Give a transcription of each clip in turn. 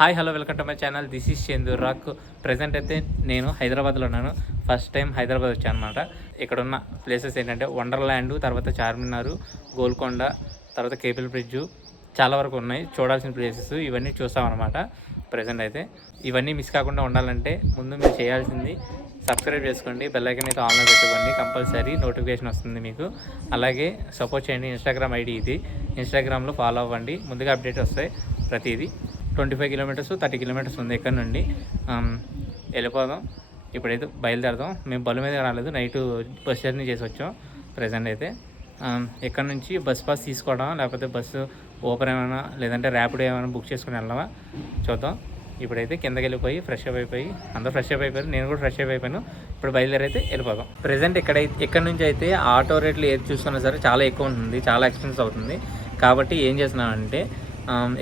Hi hello welcome to my channel. This is Chandu rock. Present అయితే నేను హైదరాబాద్లో ఉన్నాను. ఫస్ట్ టైం హైదరాబాద్ వచ్చాను అనమాట. ఇక్కడ ఉన్న ప్లేసెస్ ఏంటంటే వండర్ల్యాండ్, తర్వాత చార్మినార్, గోల్కొండ, తర్వాత కేబుల్ బ్రిడ్జు, చాలా వరకు ఉన్నాయి చూడాల్సిన ప్లేసెస్. ఇవన్నీ చూస్తామన్నమాట. ప్రజెంట్ అయితే ఇవన్నీ మిస్ కాకుండా ఉండాలంటే ముందు మీరు చేయాల్సింది సబ్స్క్రైబ్ చేసుకోండి, బెల్ ఐకాన్ అయితే ఆన్లో పెట్టుకోండి, కంపల్సరీ నోటిఫికేషన్ వస్తుంది మీకు. అలాగే సపోర్ట్ చేయండి. ఇన్స్టాగ్రామ్ ఐడి ఇది, ఇన్స్టాగ్రామ్లో ఫాలో అవ్వండి, ముందుగా అప్డేట్ వస్తాయి ప్రతిదీ. 25 కిలోమీటర్స్ 30 కిలోమీటర్స్ ఉంది ఇక్కడ నుండి. వెళ్ళిపోదాం. ఇప్పుడైతే బయలుదేరదాం. మేము బళ్ళు మీద రాలేదు, నైట్ బస్ జర్నీ చేసి వచ్చాం. ప్రజెంట్ అయితే ఇక్కడ నుంచి బస్ పాస్ తీసుకోవడం, లేకపోతే బస్సు ఓపెన్ ఏమైనా లేదంటే ర్యాపిడో ఏమైనా బుక్ చేసుకుని వెళ్దామా చూద్దాం. ఇప్పుడైతే కిందకి వెళ్ళిపోయి ఫ్రెష్ అప్ అయిపోయి, అందరూ ఫ్రెష్ అప్ అయిపోయారు, నేను కూడా ఫ్రెష్ అప్ అయిపోయాను. ఇప్పుడు బయలుదేరైతే వెళ్ళిపోదాం. ప్రజెంట్ ఇక్కడ నుంచి అయితే ఆటో రేట్లు ఏది చూసుకున్నా సరే చాలా ఎక్కువ ఉంటుంది, చాలా ఎక్స్పెన్సివ్ అవుతుంది. కాబట్టి ఏం చేస్తున్నానంటే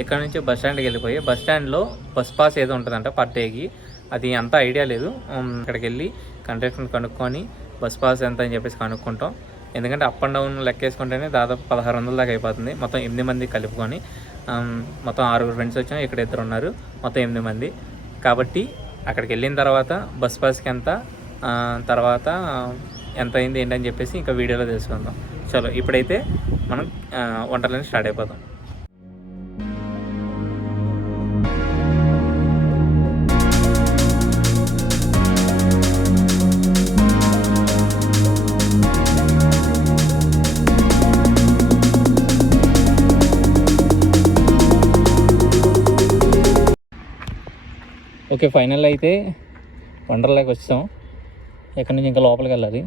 ఇక్కడ నుంచి బస్ స్టాండ్కి వెళ్ళిపోయి, బస్ స్టాండ్లో బస్ పాస్ ఏదో ఉంటుందంట పర్ డేకి, అది అంత ఐడియా లేదు. ఇక్కడికి వెళ్ళి కండక్టర్ని కనుక్కొని బస్ పాస్ ఎంత అని చెప్పేసి కనుక్కుంటాం. ఎందుకంటే అప్ అండ్ డౌన్ లెక్కేసుకుంటేనే దాదాపు 1600 దాకా అయిపోతుంది, మొత్తం 8 మంది కలుపుకొని. మొత్తం 6 ఫ్రెండ్స్ వచ్చాం, ఇక్కడ 2 ఉన్నారు, మొత్తం 8 మంది. కాబట్టి అక్కడికి వెళ్ళిన తర్వాత బస్ పాస్కి ఎంత, తర్వాత ఎంత అయింది ఏంటని చెప్పేసి ఇంకా వీడియోలో తెలుసుకుందాం. చలో ఇప్పుడైతే మనం వంటలని స్టార్ట్ అయిపోతాం. ఓకే, ఫైనల్ అయితే వండర్లాకి వచ్చాం. ఎక్కడి నుంచి ఇంకా లోపలికి వెళ్ళాలి.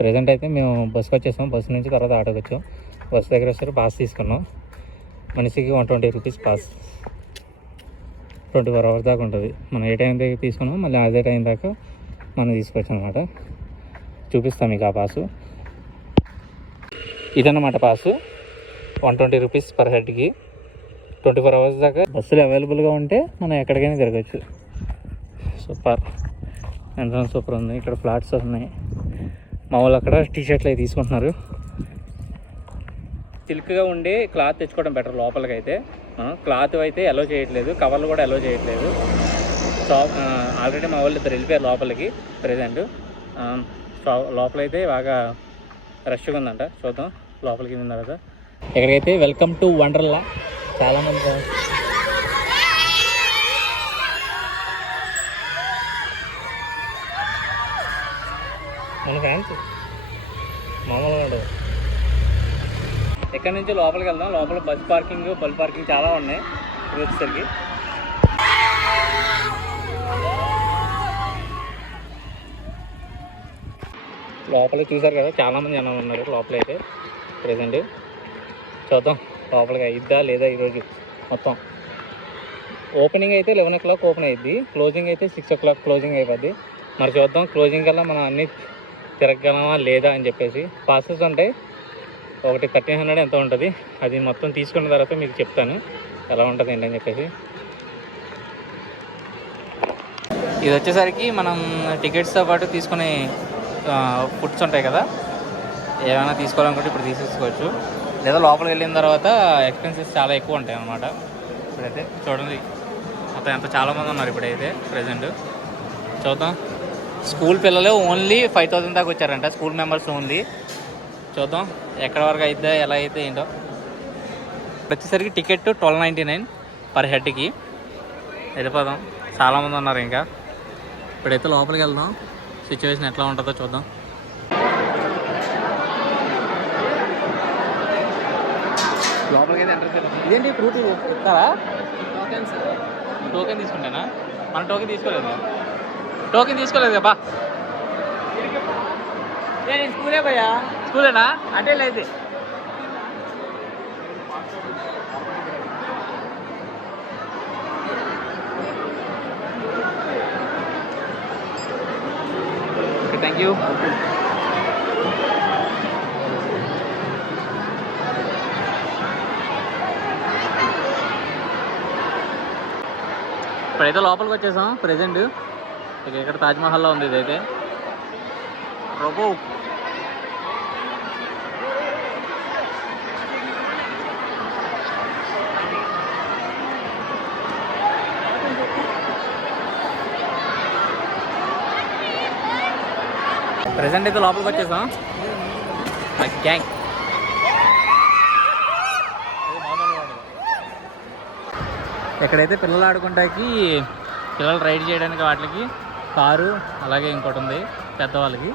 ప్రజెంట్ అయితే మేము బస్కి వచ్చేసాం, బస్సు నుంచి తర్వాత ఆటోకి వచ్చాం. బస్సు దగ్గర వచ్చారు, పాస్ తీసుకున్నాం. మనిషికి 120 రూపీస్ పాస్, 24 అవర్స్ దాకా ఉంటుంది. మనం ఏ టైం దగ్గర తీసుకున్నాం మళ్ళీ అదే టైం దాకా మనం తీసుకొచ్చాం అనమాట. చూపిస్తాం మీకు ఆ పాసు. ఇదన్నమాట పాసు, 120 రూపీస్ పర్ హెడ్కి. 24 అవర్స్ దాకా బస్సులు అవైలబుల్గా ఉంటే మనం ఎక్కడికైనా తిరగచ్చు. సూపర్, ఎంట్రన్స్ సూపర్ ఉంది. ఇక్కడ ఫ్లాట్స్ ఉన్నాయి. మా వాళ్ళు అక్కడ టీషర్ట్లు అవి తీసుకుంటున్నారు. సిల్క్గా ఉండే క్లాత్ తెచ్చుకోవడం బెటర్. లోపలికి అయితే క్లాత్ అయితే అలో చేయట్లేదు, కవర్లు కూడా అలో చేయట్లేదు. ఆల్రెడీ మా వాళ్ళు 2 వెళ్ళిపోయారు లోపలికి. ప్రజెంట్ లోపలైతే బాగా రష్గా ఉందంట. చూద్దాం లోపలికి ఉంది కదా. ఇక్కడికైతే వెల్కమ్ టు వండర్లా చాలామంది. మన ఫ్యాన్స్ మామూలుగా ఉండదు. ఇక్కడ నుంచి లోపలికి వెళ్దాం. లోపల బస్ పార్కింగ్, బల్ పార్కింగ్ చాలా ఉన్నాయి. ఇది వచ్చేసరికి లోపలికి చూసారు కదా, చాలామంది జనం ఉన్నారు లోపలైతే. ప్రజెంట్ చూద్దాం లోపలికి అయిద్దా లేదా. ఈరోజు మొత్తం ఓపెనింగ్ అయితే 11 o'clock ఓపెన్ అయ్యిద్ది, క్లోజింగ్ అయితే 6 o'clock క్లోజింగ్ అయిపోద్ది. మరి చూద్దాం క్లోజింగ్ కల్లా మనం అన్నీ తిరగలమా లేదా అని చెప్పేసి. పాసెస్ ఉంటాయి, ఒకటి 1300 ఎంత ఉంటుంది. అది మొత్తం తీసుకున్న తర్వాత మీకు చెప్తాను ఎలా ఉంటుంది ఏంటని చెప్పేసి. ఇది వచ్చేసరికి మనం టికెట్స్తో పాటు తీసుకునే ఫుడ్స్ ఉంటాయి కదా, ఏమైనా తీసుకోవాలనుకుంటే ఇప్పుడు తీసేసుకోవచ్చు, లేదా లోపలికి వెళ్ళిన తర్వాత ఎక్స్పెన్సెస్ చాలా ఎక్కువ ఉంటాయి అన్నమాట. ఇప్పుడైతే చూడండి మొత్తం ఎంత చాలామంది ఉన్నారు ఇప్పుడైతే ప్రజెంట్. చూద్దాం. స్కూల్ పిల్లలు ఓన్లీ 5000 దాకా వచ్చారంట, స్కూల్ మెంబర్స్ ఓన్లీ. చూద్దాం ఎక్కడ వరకు అయితే ఎలా అయితే ఏంటో. వచ్చేసరికి టికెట్ 1299 పర్ హెడ్కి. వెళ్ళిపోదాం, చాలామంది ఉన్నారు ఇంకా. ఇప్పుడైతే లోపలికి వెళ్దాం, సిచ్యువేషన్ ఎట్లా ఉంటుందో చూద్దాం. లోపలికి అయితే ఎంటర్. ఇదేంటి ఫ్రూట్ ఇస్తారా? టోకెన్ తీసుకుంటానా? మన టోకెన్ తీసుకోలేదు కదా. నేను స్కూలే పోయా. స్కూలేనా అంటే లేదు. Okay, thank you. ఇప్పుడైతే లోపలికి వచ్చేసాం ప్రజెంట్. ఇక్కడ తాజ్మహల్లో ఉంది ఇదైతే. రోబో ప్రెసెంట్ అయితే లోపలికి వచ్చేసాం. గ్యాంగ్ ఎక్కడైతే పిల్లలు ఆడుకుంటాకి, పిల్లలు రైడ్ చేయడానికి వాటికి కారు, అలాగే ఇంకోటి ఉంది పెద్దవాళ్ళకి.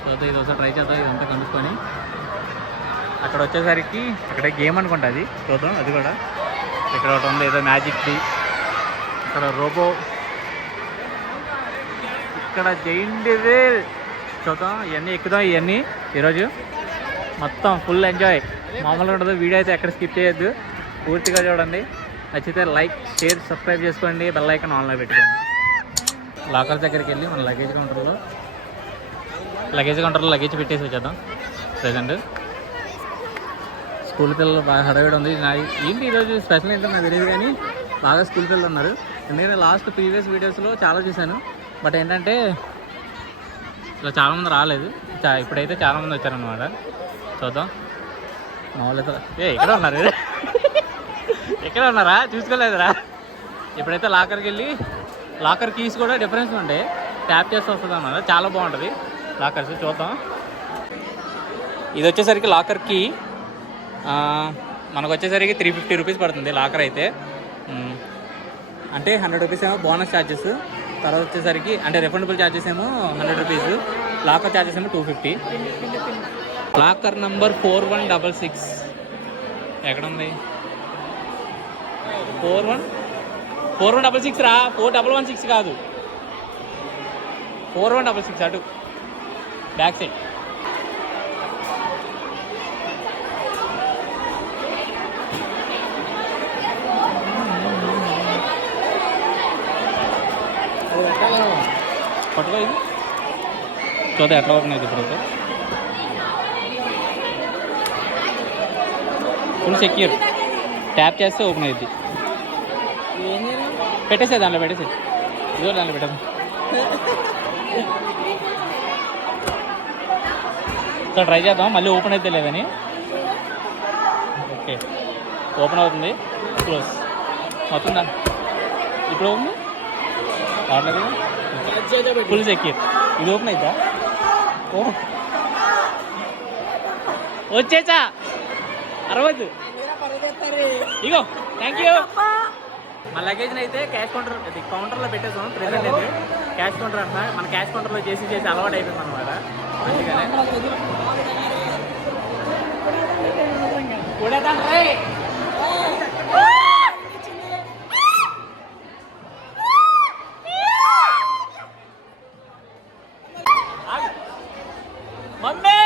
సో ఇది ఒకసారి ట్రై చేద్దాం, ఇదంతా కనుక్కొని. అక్కడ వచ్చేసరికి అక్కడే గేమ్ అనుకుంటా, అది చూద్దాం. అది కూడా ఇక్కడ ఒకటి ఉంది, ఏదో మ్యాజిక్ది. ఇక్కడ రోబో, ఇక్కడ జైంట్ వీల్. చూద్దాం, ఇవన్నీ ఎక్కుదాం. ఇవన్నీ ఈరోజు మొత్తం ఫుల్ ఎంజాయ్, మామూలుగా ఉండదు. వీడియో అయితే ఎక్కడ స్కిప్ చేయొద్దు, పూర్తిగా చూడండి. నచ్చితే లైక్, షేర్, సబ్స్క్రైబ్ చేసుకోండి, బెల్ ఐకాన్ ఆన్లో పెట్టుకోండి. లాకర్ దగ్గరికి వెళ్ళి మన లగేజ్ కౌంటర్లో లగేజ్ పెట్టేసి వచ్చేద్దాం. ప్రజెంట్ స్కూల్ పిల్లలు బాగా హడావిడి ఉంది. ఏంటి ఈరోజు స్పెషల్ ఏంటో నాకు తెలియదు, కానీ బాగా స్కూల్ పిల్లలు ఉన్నారు. నేను లాస్ట్ ప్రీవియస్ వీడియోస్లో చాలా చూశాను, బట్ ఏంటంటే ఇలా చాలామంది రాలేదు. ఇప్పుడైతే చాలామంది వచ్చారనమాట. చూద్దాం. మామూలుగా ఇక్కడ ఉన్నారు, ఎక్కడ ఉన్నారా చూసుకోలేదురా. ఇప్పుడైతే లాకర్కి వెళ్ళి, లాకర్ కీస్ కూడా డిఫరెన్స్ ఉంటాయి, ట్యాప్ చేస్తే వస్తుంది అన్నమాట. చాలా బాగుంటుంది లాకర్స్. చూద్దాం. ఇది వచ్చేసరికి లాకర్ కీ మనకు వచ్చేసరికి 350 రూపీస్ పడుతుంది లాకర్ అయితే. అంటే 100 రూపీస్ ఏమో బోనస్ ఛార్జెస్, తర్వాత వచ్చేసరికి అంటే రిఫండబుల్ ఛార్జెస్ ఏమో 100 రూపీస్, లాకర్ ఛార్జెస్ ఏమో 250. లాకర్ నంబర్ 4166 ఎక్కడ ఉంది? 4166 రా, 4116 కాదు, 4166 అటు బ్యాక్ సైడ్. పట్టుకో, ఇది చూద్దాం ఎట్లా ఓపెన్ అవుతుంది. ఇప్పుడైతే ఫుల్ సెక్యూర్, ట్యాప్ చేస్తే ఓపెన్ అవుతుంది. పెట్టేసే దాంట్లో పెట్టేసే, ఇదో దాంట్లో పెట్టదు. సో ట్రై చేద్దాం, మళ్ళీ ఓపెన్ అయితే లేదని. ఓకే, ఓపెన్ అవుతుంది, క్లోజ్ మొత్తం దాన్ని. ఇప్పుడు ఓపెన్ ఆడలేదు, ఫుల్ సెక్యూర్. ఇది ఓపెన్ అవుతా, వచ్చేసా అరవద్దు. ఇగో థ్యాంక్ యూ. మా లగేజ్ని అయితే కౌంటర్లో పెట్టేసాం. ప్రెసెంట్ అయితే క్యాష్ కౌంటర్ అంటున్నా, మన క్యాష్ కౌంటర్లో చేసి అలవాటు అయిపోయింది అనమాట. అందుకనే మమ్మీ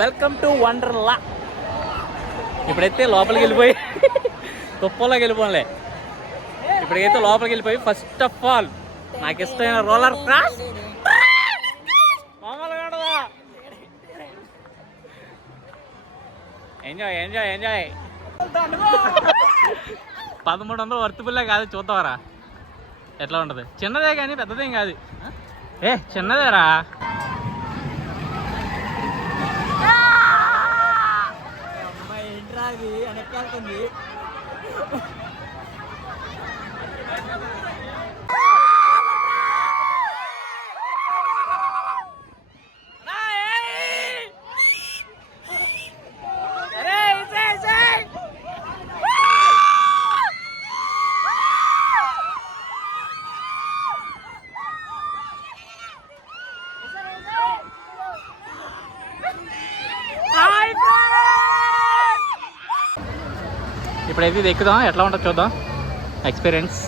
వెల్కమ్ టు వండర్లా. ఇప్పుడైతే లోపలికి వెళ్ళిపోయి కుప్పలోకి వెళ్ళిపోలే. ఇప్పటికైతే లోపలికి వెళ్ళిపోయి ఫస్ట్ ఆఫ్ ఆల్ నాకు ఇష్టమైన రోలర్ క్రాష్ మామూలుగా ఉండదా. Enjoy enjoy enjoy. 1300 వర్తిపుల్లే కాదు, చూద్దామరా ఎట్లా ఉంటుంది. చిన్నదే కానీ పెద్దదేం కాదు, చిన్నదేరా. వెనక్కి ఇప్పుడైతే ఇది ఎక్కుదాం, ఎట్లా ఉంటుంది చూద్దాం ఎక్స్పీరియన్స్.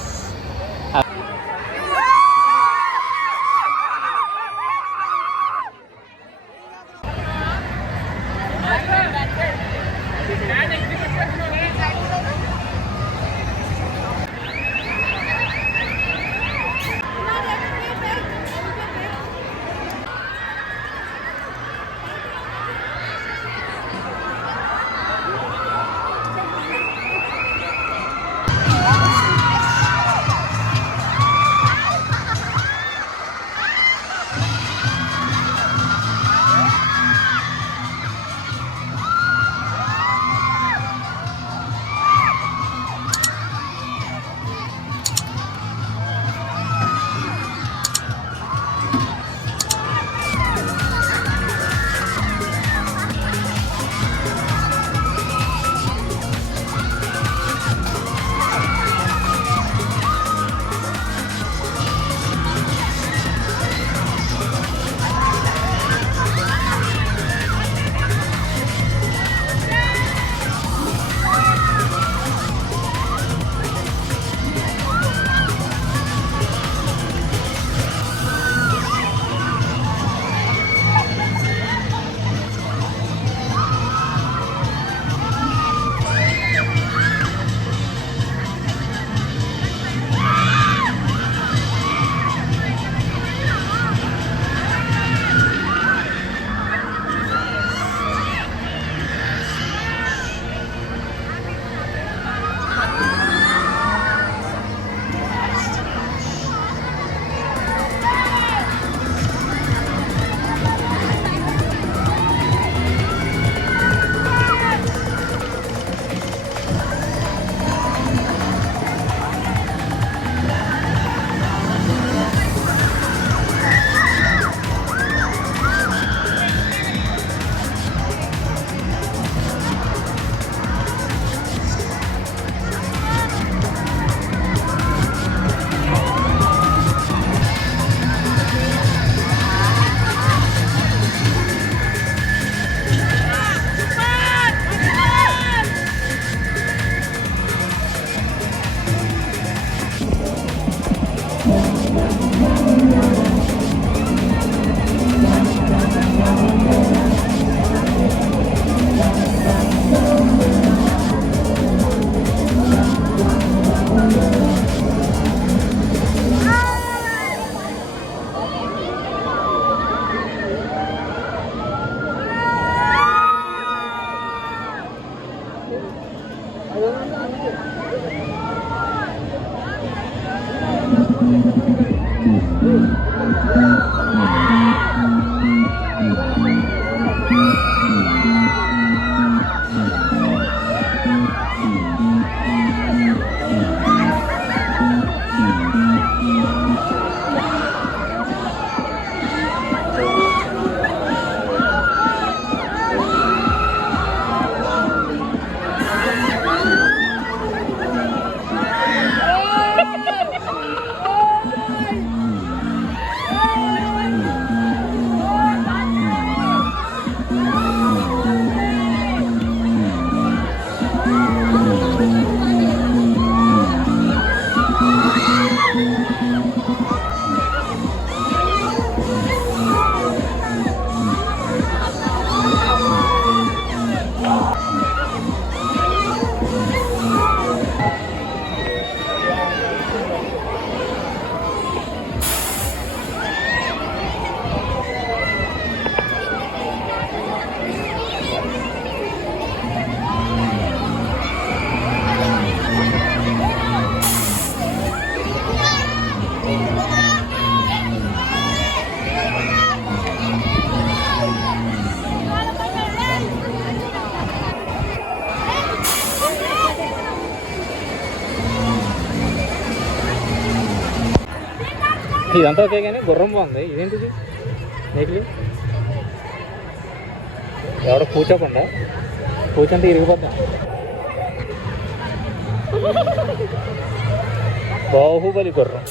ఇదంతా ఓకే కానీ గుర్రం బాగుంది. ఇదేంటిది నీకు ఎవడో కూర్చోకుండా కూర్చుంటే ఇరిగిపోతాం. బాహుబలి గుర్రం.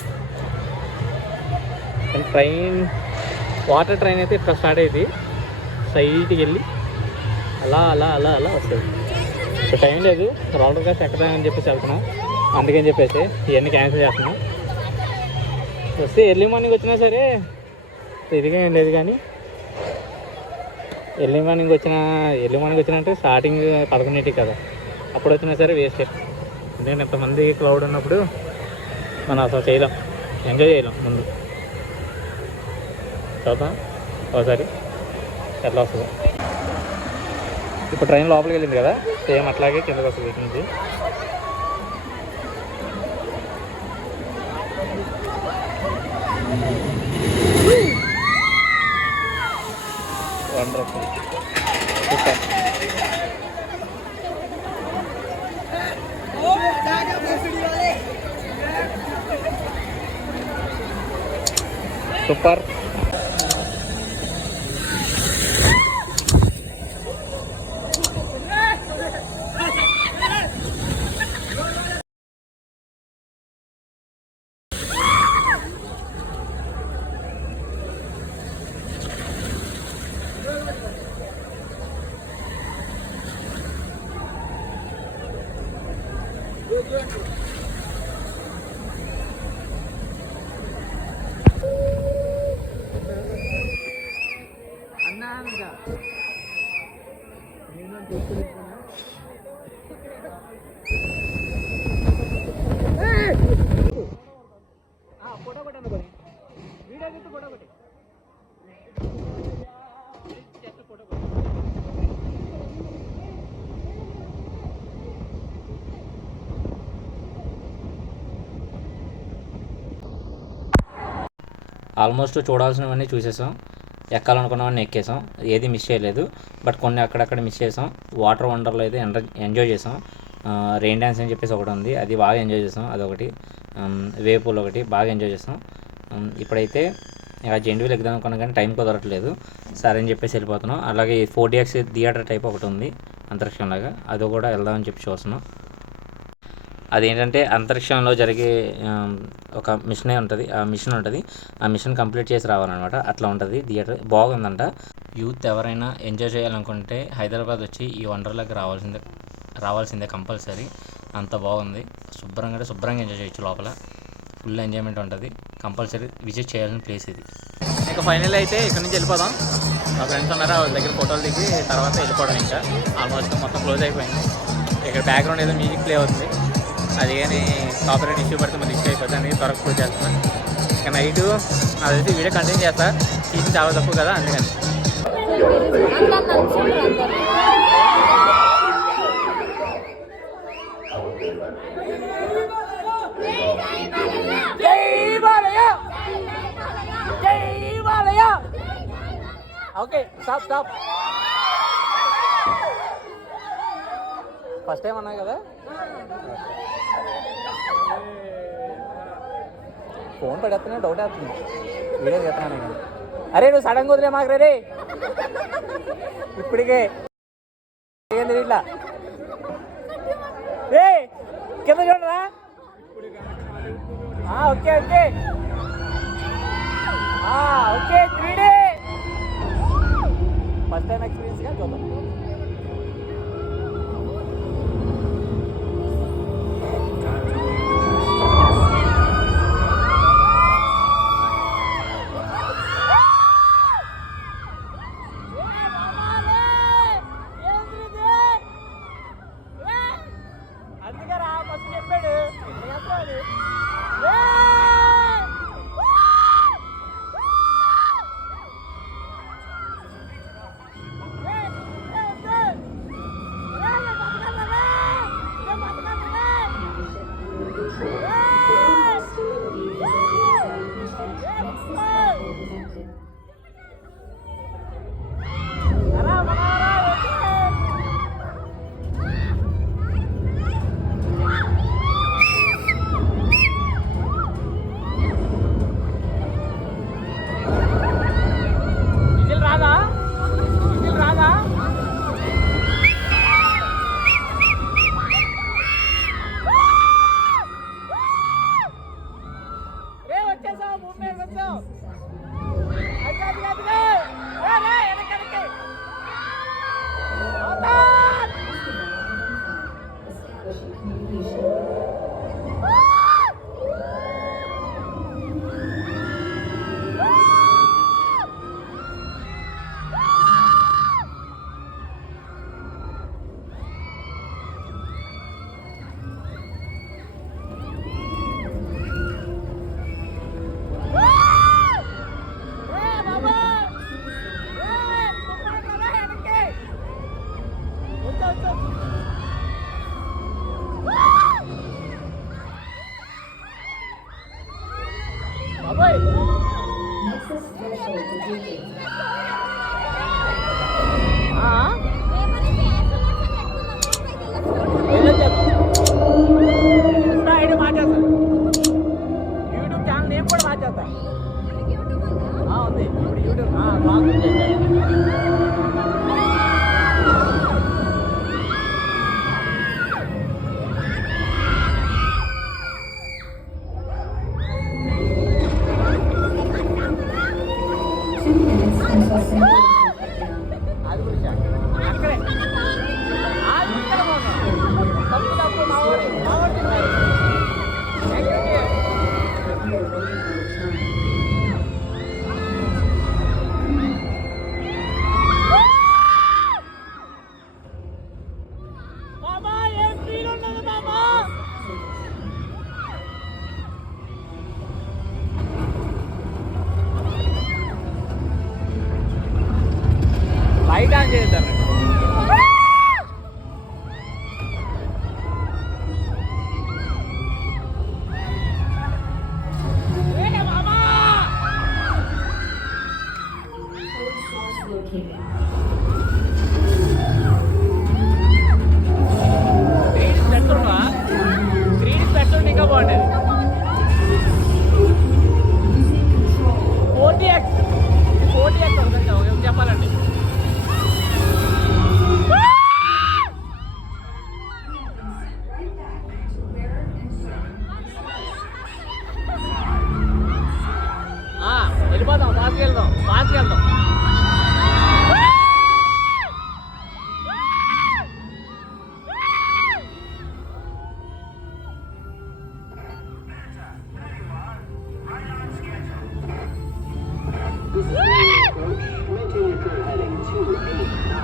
ట్రైన్ వాటర్ ట్రైన్ అయితే ఇక్కడ స్టార్ట్ అయింది. సైడ్కి వెళ్ళి అలా అలా అలా అలా వస్తుంది. ఇప్పుడు టైం లేదు, రోలర్ కాస్ట్ ఎక్కదామని చెప్పేసి వెళ్తున్నాం. అందుకని చెప్పేసి ఇవన్నీ క్యాన్సిల్ చేస్తున్నాం. వస్తే ఎర్లీ మార్నింగ్ వచ్చినా సరే ఇదిగా ఏం లేదు, కానీ ఎర్లీ మార్నింగ్ వచ్చినా అంటే స్టార్టింగ్ 11 కదా, అప్పుడు వచ్చినా సరే వేస్ట్. ఎందుకంటే ఎంతమంది క్రౌడ్ ఉన్నప్పుడు మనం అసలు చేయలేం, ఎంజాయ్ చేయలేం. ముందు చూద్దాం ఒకసారి ఎట్లా వస్తుందో. ఇప్పుడు ట్రైన్ లోపలికి వెళ్ళింది కదా, సేమ్ అట్లాగే కిందకి వస్తుంది ఇటు నుంచి. Wonderful, super. సూపర్. ఆల్మోస్ట్ చూడాల్సినవన్నీ చూసేసాం, ఎక్కాలనుకున్నవన్నీ ఎక్కేసాం, ఏది మిస్ చేయలేదు. బట్ కొన్ని అక్కడక్కడ మిస్ చేసాం. వాటర్ వండర్లో అయితే ఎంజాయ్ చేసాం. రెయిన్ డ్యాన్స్ అని చెప్పేసి ఒకటి ఉంది, అది బాగా ఎంజాయ్ చేసాం. అదొకటి, వేవ్ పూల్ ఒకటి బాగా ఎంజాయ్ చేసాం. ఇప్పుడైతే ఇక జెండువీలు ఎక్కుదాం అనుకున్నాం కానీ టైం కుదరట్లేదు, సరే అని చెప్పేసి వెళ్ళిపోతున్నాం. అలాగే 4DX థియేటర్ టైప్ ఒకటి ఉంది అంతరిక్షంలాగా, అది కూడా వెళ్దామని చెప్పి చూస్తున్నాం. అదేంటంటే అంతరిక్షంలో జరిగే ఒక మిషన్ ఉంటుంది, ఆ మిషన్ కంప్లీట్ చేసి రావాలన్నమాట. అట్లా ఉంటుంది థియేటర్, బాగుందంట. యూత్ ఎవరైనా ఎంజాయ్ చేయాలనుకుంటే హైదరాబాద్ వచ్చి ఈ వండర్లాకి రావాల్సిందే కంపల్సరీ. అంత బాగుంది, శుభ్రంగా ఎంజాయ్ చేయొచ్చు. లోపల ఫుల్ ఎంజాయ్మెంట్ ఉంటుంది. కంపల్సరీ విజిట్ చేయాల్సిన ప్లేస్ ఇది. ఇంకా ఫైనల్ అయితే ఇక్కడ నుంచి వెళ్ళిపోదాం. మా ఫ్రెండ్స్ ఉన్నారు, వాళ్ళ దగ్గర ఫోటోలు దిగి తర్వాత వెళ్ళిపోవడం. ఇంకా ఆల్మోస్ట్ మొత్తం క్లోజ్ అయిపోయింది. ఇక్కడ బ్యాక్గ్రౌండ్ ఏదో మ్యూజిక్ ప్లే అవుతుంది, అది కానీ కాపరేట్ ఇష్యూ పడితే మన ఇష్యూ అయిపోతుంది. త్వరగా క్లోజ్ చేస్తాను. ఇంకా నైట్ అదైతే వీడియో కంటిన్యూ చేస్తా, తీసి చాలా తక్కువ కదా, అందుకని. Okay, stop. ఫస్ట్ టైం అన్నా కదా, ఫోన్ పడేస్తున్నా, డౌట్ వేస్తున్నా, వీడియో చేస్తున్నాను నేను. అరే నువ్వు సడన్గా వదిలే మాకు రే, ఇప్పటికే ఇట్లా రే కింద చూడరా. ఓకే 3D ఫస్ట్ టైం ఎక్స్పీరియన్స్గా చూద్దాం. లైట్ ఆన్ చేద్దాం. గ్రీన్ పెట్రోల్ ఇంకా బాగుండేది. 40x చెప్పాలండి. వెళ్ళిపోదాం, ఫాస్ట్కి వెళ్దాం.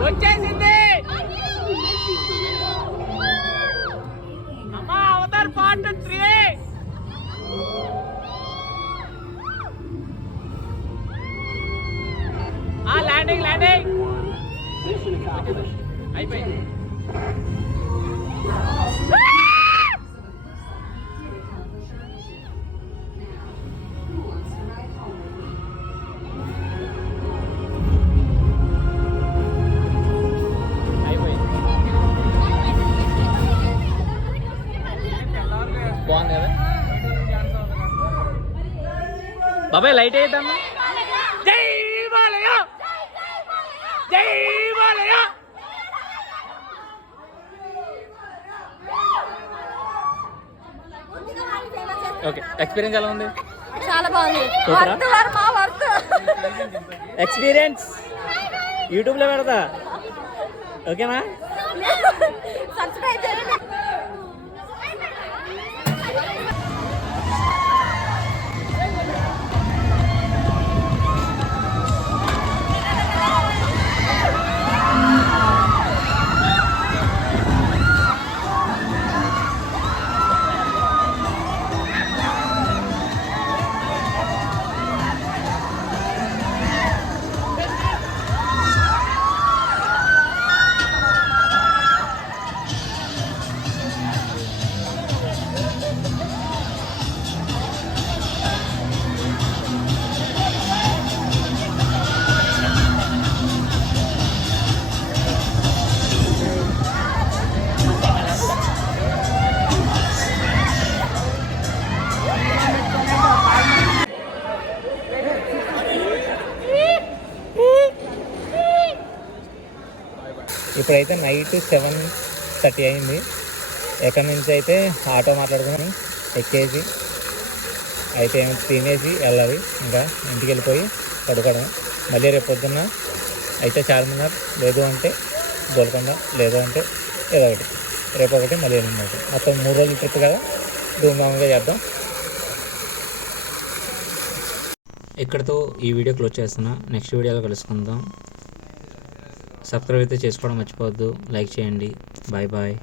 వచ్చేసింది అమ్మా అవతార్ పార్ట్ 3. ల్యాండింగ్ అయిపోయింది. బాగుంది కదా బాబాయ్? లైట్ అవుతాను. జై బాలయ్య, జై బాలయ్య. ఓకే, ఎక్స్పీరియన్స్ ఎలా ఉంది? చాలా బాగుంది. ఎక్స్పీరియన్స్ యూట్యూబ్లో పెడతా, ఓకేనా? సబ్స్క్రైబ్ చేయండి. ఇప్పుడైతే నైట్ 7:30 అయింది. ఎక్కడి నుంచి అయితే ఆటో మాట్లాడుకుని ఎక్కేసి అయితే తినేసి వెళ్ళాలి. ఇంకా ఇంటికి వెళ్ళిపోయి పడుకోవడం. మళ్ళీ రేపు పొద్దున్న అయితే చార్మినార్, లేదు అంటే గోల్కొండ, లేదు అంటే ఏదో ఒకటి, రేపు ఒకటి మళ్ళీ ఎల్లుండి ఒకటి. మొత్తం 3 రోజులు ట్రిప్ కదా, ధూమ్ధామ్గా చేద్దాం. ఇక్కడితో ఈ వీడియో క్లోజ్ చేస్తున్నా. నెక్స్ట్ వీడియోలో కలుసుకుందాం. సబ్స్క్రైబ్ అయితే చేసుకోవడం మర్చిపోవద్దు. లైక్ చేయండి. Bye bye.